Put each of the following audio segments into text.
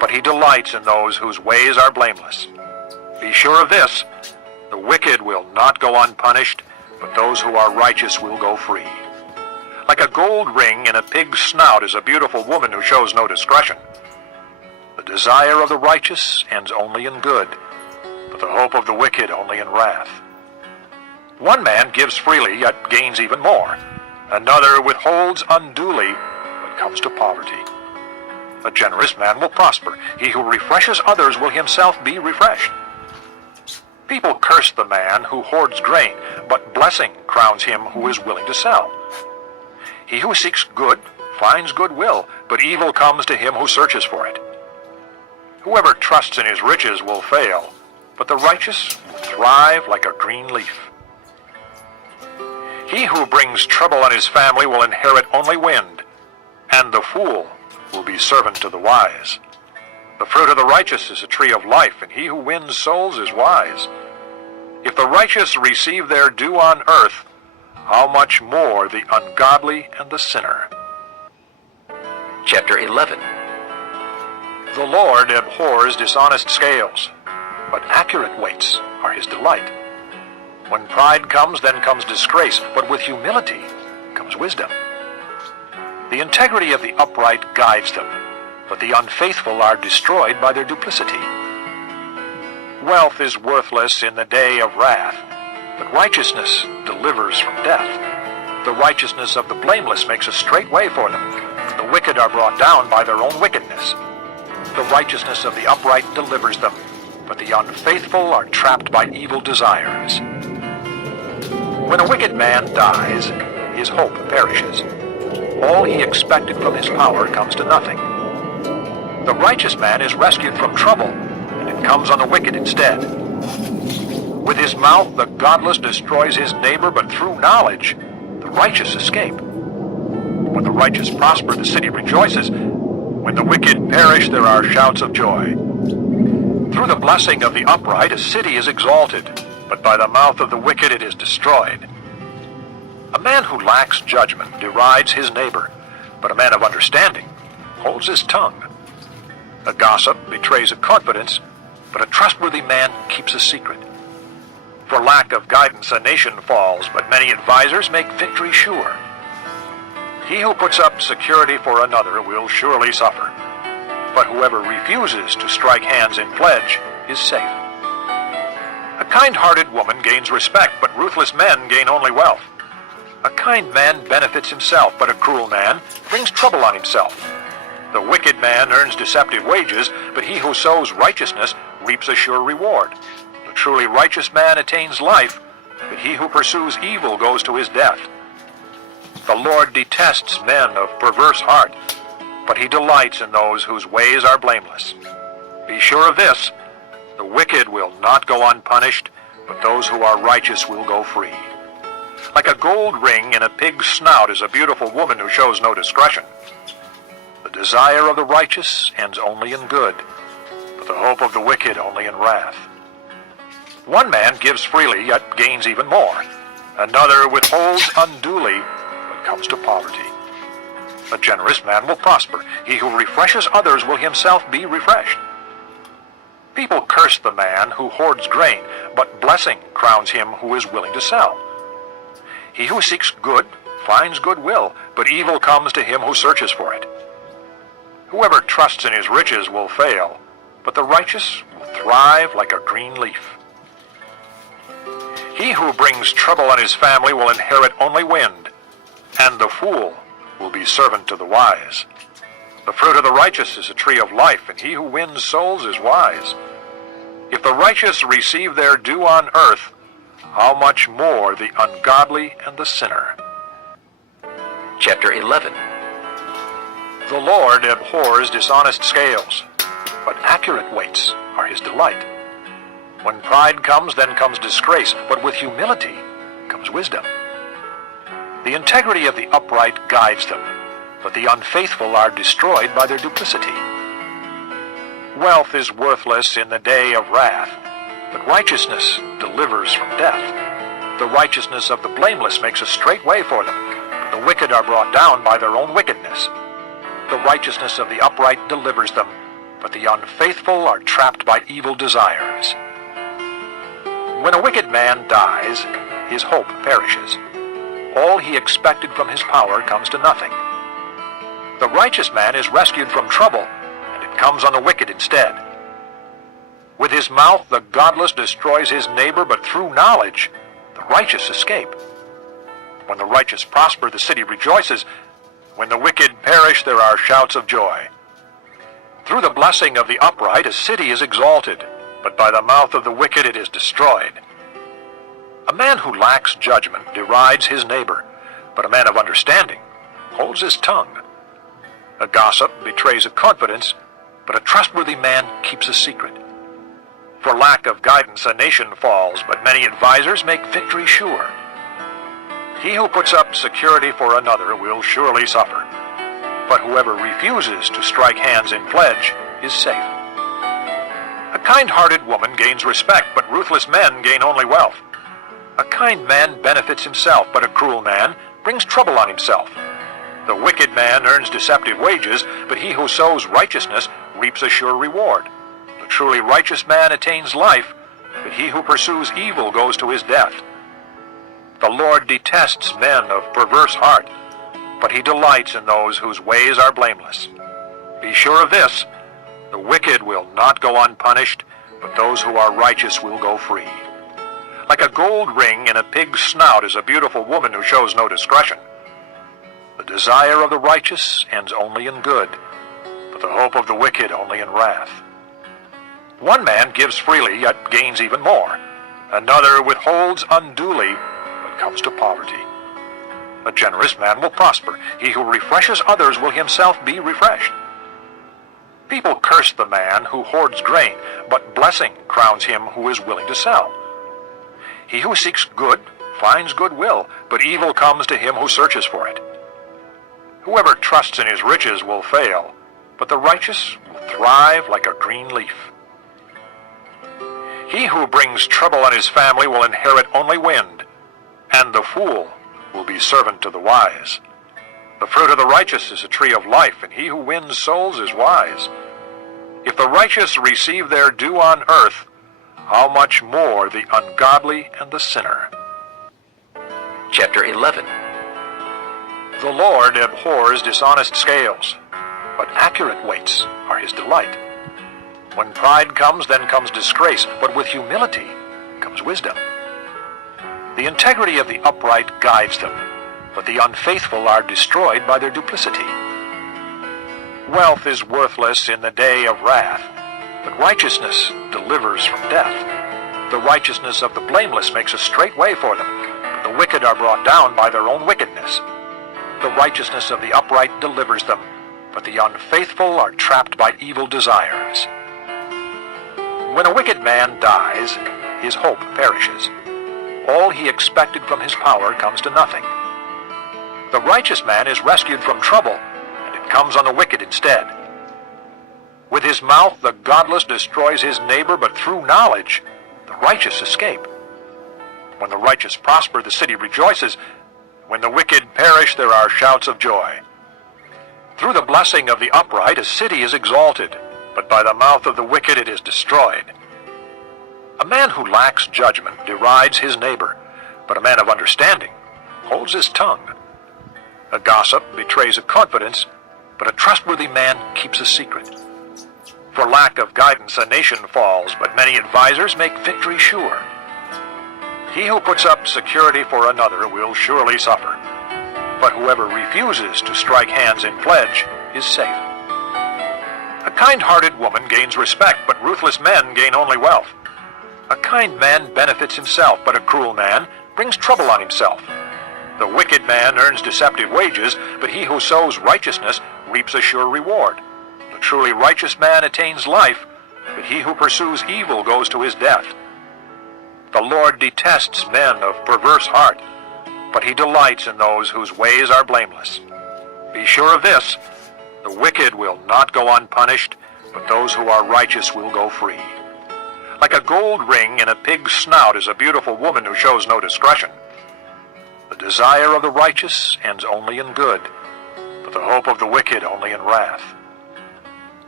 but he delights in those whose ways are blameless. Be sure of this, the wicked will not go unpunished, but those who are righteous will go free. Like a gold ring in a pig's snout is a beautiful woman who shows no discretion. The desire of the righteous ends only in good, but the hope of the wicked only in wrath. One man gives freely, yet gains even more. Another withholds unduly, but comes to poverty. A generous man will prosper. He who refreshes others will himself be refreshed. People curse the man who hoards grain, but blessing crowns him who is willing to sell. He who seeks good finds goodwill, but evil comes to him who searches for it. Whoever trusts in his riches will fail, but the righteous will thrive like a green leaf. He who brings trouble on his family will inherit only wind, and the fool will be servant to the wise. The fruit of the righteous is a tree of life, and he who wins souls is wise. If the righteous receive their due on earth, how much more the ungodly and the sinner? Chapter 11. The Lord abhors dishonest scales, but accurate weights are his delight. When pride comes, then comes disgrace, but with humility comes wisdom. The integrity of the upright guides them, but the unfaithful are destroyed by their duplicity. Wealth is worthless in the day of wrath, but righteousness delivers from death. The righteousness of the blameless makes a straight way for them, but the wicked are brought down by their own wickedness. The righteousness of the upright delivers them, but the unfaithful are trapped by evil desires. When a wicked man dies, his hope perishes. All he expected from his power comes to nothing. The righteous man is rescued from trouble, and it comes on the wicked instead. With his mouth the godless destroys his neighbor, but through knowledge the righteous escape. When the righteous prosper, the city rejoices. When the wicked perish, there are shouts of joy. Through the blessing of the upright, a city is exalted, but by the mouth of the wicked it is destroyed. A man who lacks judgment derides his neighbor, but a man of understanding holds his tongue. A gossip betrays a confidence, but a trustworthy man keeps a secret. For lack of guidance a nation falls, but many advisers make victory sure. He who puts up security for another will surely suffer, but whoever refuses to strike hands in pledge is safe. A kind-hearted woman gains respect, but ruthless men gain only wealth. A kind man benefits himself, but a cruel man brings trouble on himself. The wicked man earns deceptive wages, but he who sows righteousness reaps a sure reward. The truly righteous man attains life, but he who pursues evil goes to his death. The Lord detests men of perverse heart, but he delights in those whose ways are blameless. Be sure of this, the wicked will not go unpunished, but those who are righteous will go free. Like a gold ring in a pig's snout is a beautiful woman who shows no discretion. The desire of the righteous ends only in good, but the hope of the wicked only in wrath. One man gives freely, yet gains even more. Another withholds unduly, but comes to poverty. A generous man will prosper. He who refreshes others will himself be refreshed. People curse the man who hoards grain, but blessing crowns him who is willing to sell. He who seeks good finds goodwill, but evil comes to him who searches for it. Whoever trusts in his riches will fail, but the righteous will thrive like a green leaf. He who brings trouble on his family will inherit only wind, and the fool will be servant to the wise. The fruit of the righteous is a tree of life, and he who wins souls is wise. If the righteous receive their due on earth, how much more the ungodly and the sinner? Chapter 11. The Lord abhors dishonest scales, but accurate weights are his delight. When pride comes, then comes disgrace, but with humility comes wisdom. The integrity of the upright guides them, but the unfaithful are destroyed by their duplicity. Wealth is worthless in the day of wrath, but righteousness delivers from death. The righteousness of the blameless makes a straight way for them, but the wicked are brought down by their own wickedness. The righteousness of the upright delivers them, but the unfaithful are trapped by evil desires. When a wicked man dies, his hope perishes. All he expected from his power comes to nothing. The righteous man is rescued from trouble, and it comes on the wicked instead. With his mouth the godless destroys his neighbor, but through knowledge the righteous escape. When the righteous prosper, the city rejoices. When the wicked perish, there are shouts of joy. Through the blessing of the upright, a city is exalted, but by the mouth of the wicked it is destroyed. A man who lacks judgment derides his neighbor, but a man of understanding holds his tongue. A gossip betrays a confidence, but a trustworthy man keeps a secret. For lack of guidance a nation falls, but many advisers make victory sure. He who puts up security for another will surely suffer, but whoever refuses to strike hands in pledge is safe. A kind-hearted woman gains respect, but ruthless men gain only wealth. A kind man benefits himself, but a cruel man brings trouble on himself. The wicked man earns deceptive wages, but he who sows righteousness reaps a sure reward. The truly righteous man attains life, but he who pursues evil goes to his death. The Lord detests men of perverse heart, but he delights in those whose ways are blameless. Be sure of this, the wicked will not go unpunished, but those who are righteous will go free. Like a gold ring in a pig's snout is a beautiful woman who shows no discretion. The desire of the righteous ends only in good, but the hope of the wicked only in wrath. One man gives freely, yet gains even more. Another withholds unduly, but comes to poverty. A generous man will prosper. He who refreshes others will himself be refreshed. People curse the man who hoards grain, but blessing crowns him who is willing to sell. He who seeks good finds goodwill, but evil comes to him who searches for it. Whoever trusts in his riches will fail, but the righteous will thrive like a green leaf. He who brings trouble on his family will inherit only wind, and the fool will be servant to the wise. The fruit of the righteous is a tree of life, and he who wins souls is wise. If the righteous receive their due on earth, how much more the ungodly and the sinner? Chapter 11. The Lord abhors dishonest scales, but accurate weights are his delight. When pride comes, then comes disgrace, but with humility comes wisdom. The integrity of the upright guides them, but the unfaithful are destroyed by their duplicity. Wealth is worthless in the day of wrath, but righteousness delivers from death. The righteousness of the blameless makes a straight way for them, but the wicked are brought down by their own wickedness. The righteousness of the upright delivers them, but the unfaithful are trapped by evil desires. When a wicked man dies, his hope perishes. All he expected from his power comes to nothing. The righteous man is rescued from trouble, and it comes on the wicked instead. With his mouth the godless destroys his neighbor, but through knowledge the righteous escape. When the righteous prosper, the city rejoices. When the wicked perish, there are shouts of joy. Through the blessing of the upright, a city is exalted, but by the mouth of the wicked it is destroyed. A man who lacks judgment derides his neighbor, but a man of understanding holds his tongue. A gossip betrays a confidence, but a trustworthy man keeps a secret. For lack of guidance a nation falls, but many advisers make victory sure. He who puts up security for another will surely suffer, but whoever refuses to strike hands in pledge is safe. A kind-hearted woman gains respect, but ruthless men gain only wealth. A kind man benefits himself, but a cruel man brings trouble on himself. The wicked man earns deceptive wages, but he who sows righteousness reaps a sure reward. The truly righteous man attains life, but he who pursues evil goes to his death. The Lord detests men of perverse heart, but he delights in those whose ways are blameless. Be sure of this, the wicked will not go unpunished, but those who are righteous will go free. Like a gold ring in a pig's snout is a beautiful woman who shows no discretion. The desire of the righteous ends only in good, but the hope of the wicked only in wrath.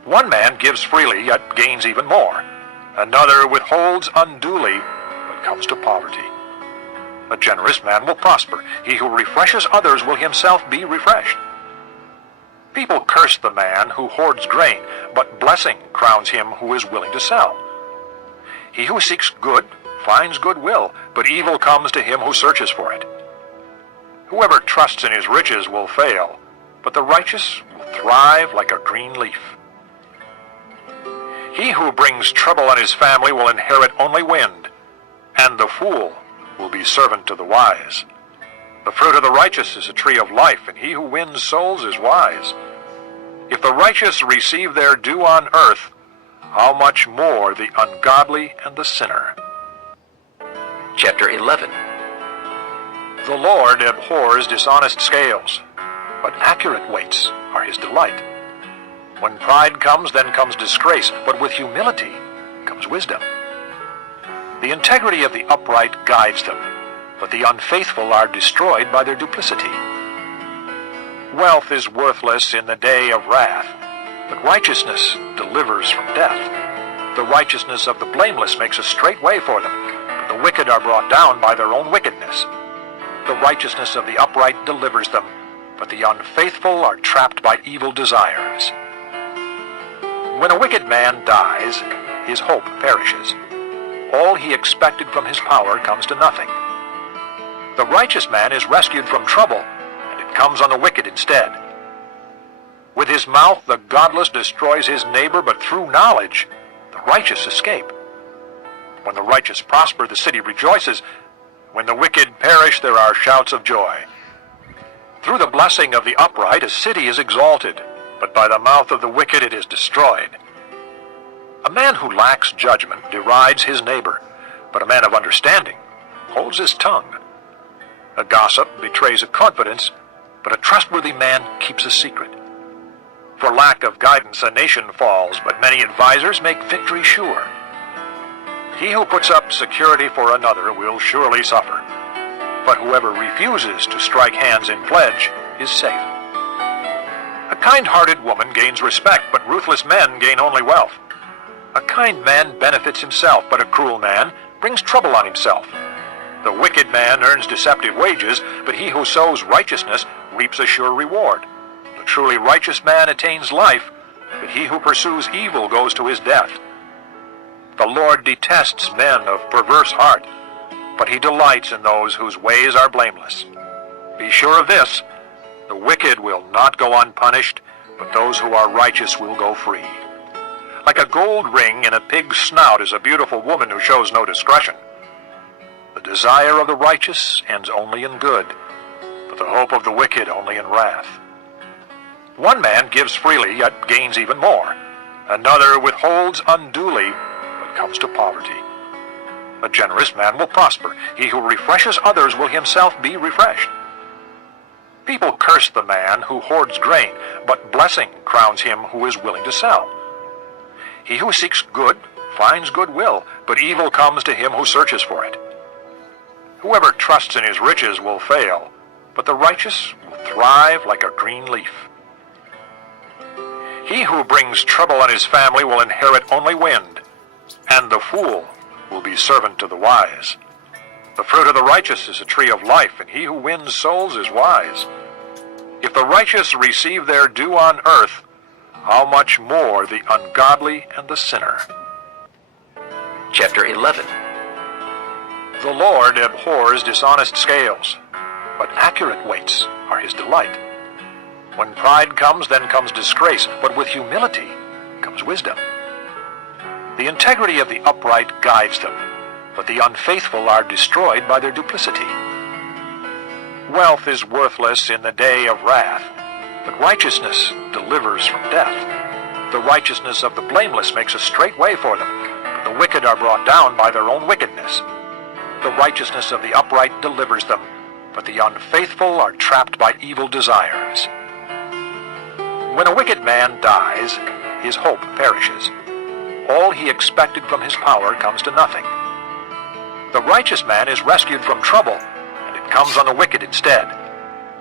One man gives freely, yet gains even more. Another withholds unduly, but comes to poverty. A generous man will prosper. He who refreshes others will himself be refreshed. People curse the man who hoards grain, but blessing crowns him who is willing to sell. He who seeks good finds goodwill, but evil comes to him who searches for it. Whoever trusts in his riches will fail, but the righteous will thrive like a green leaf. He who brings trouble on his family will inherit only wind, and the fool will be servant to the wise. The fruit of the righteous is a tree of life, and he who wins souls is wise. If the righteous receive their due on earth, how much more the ungodly and the sinner? Chapter 11. The Lord abhors dishonest scales, but accurate weights are his delight. When pride comes, then comes disgrace, but with humility comes wisdom. The integrity of the upright guides them, but the unfaithful are destroyed by their duplicity. Wealth is worthless in the day of wrath, but righteousness delivers from death. The righteousness of the blameless makes a straight way for them, but the wicked are brought down by their own wickedness. The righteousness of the upright delivers them, but the unfaithful are trapped by evil desires. When a wicked man dies, his hope perishes. All he expected from his power comes to nothing. The righteous man is rescued from trouble, and it comes on the wicked instead. With his mouth the godless destroys his neighbor, but through knowledge the righteous escape. When the righteous prosper, the city rejoices. When the wicked perish, there are shouts of joy. Through the blessing of the upright, a city is exalted, but by the mouth of the wicked it is destroyed. A man who lacks judgment derides his neighbor, but a man of understanding holds his tongue. A gossip betrays a confidence, but a trustworthy man keeps a secret. For lack of guidance a nation falls, but many advisers make victory sure. He who puts up security for another will surely suffer, but whoever refuses to strike hands in pledge is safe. A kind-hearted woman gains respect, but ruthless men gain only wealth. A kind man benefits himself, but a cruel man brings trouble on himself. The wicked man earns deceptive wages, but he who sows righteousness reaps a sure reward. The truly righteous man attains life, but he who pursues evil goes to his death. The Lord detests men of perverse heart, but he delights in those whose ways are blameless. Be sure of this, the wicked will not go unpunished, but those who are righteous will go free. Like a gold ring in a pig's snout is a beautiful woman who shows no discretion. The desire of the righteous ends only in good, but the hope of the wicked only in wrath. One man gives freely, yet gains even more. Another withholds unduly, but comes to poverty. A generous man will prosper. He who refreshes others will himself be refreshed. People curse the man who hoards grain, but blessing crowns him who is willing to sell. He who seeks good finds goodwill, but evil comes to him who searches for it. Whoever trusts in his riches will fail, but the righteous will thrive like a green leaf. He who brings trouble on his family will inherit only wind, and the fool will be servant to the wise. The fruit of the righteous is a tree of life, and he who wins souls is wise. If the righteous receive their due on earth, how much more the ungodly and the sinner? Chapter 11. The Lord abhors dishonest scales, but accurate weights are his delight. When pride comes, then comes disgrace, but with humility comes wisdom. The integrity of the upright guides them, but the unfaithful are destroyed by their duplicity. Wealth is worthless in the day of wrath, but righteousness delivers from death. The righteousness of the blameless makes a straight way for them, but the wicked are brought down by their own wickedness. The righteousness of the upright delivers them, but the unfaithful are trapped by evil desires. When a wicked man dies, his hope perishes. All he expected from his power comes to nothing. The righteous man is rescued from trouble, and it comes on the wicked instead.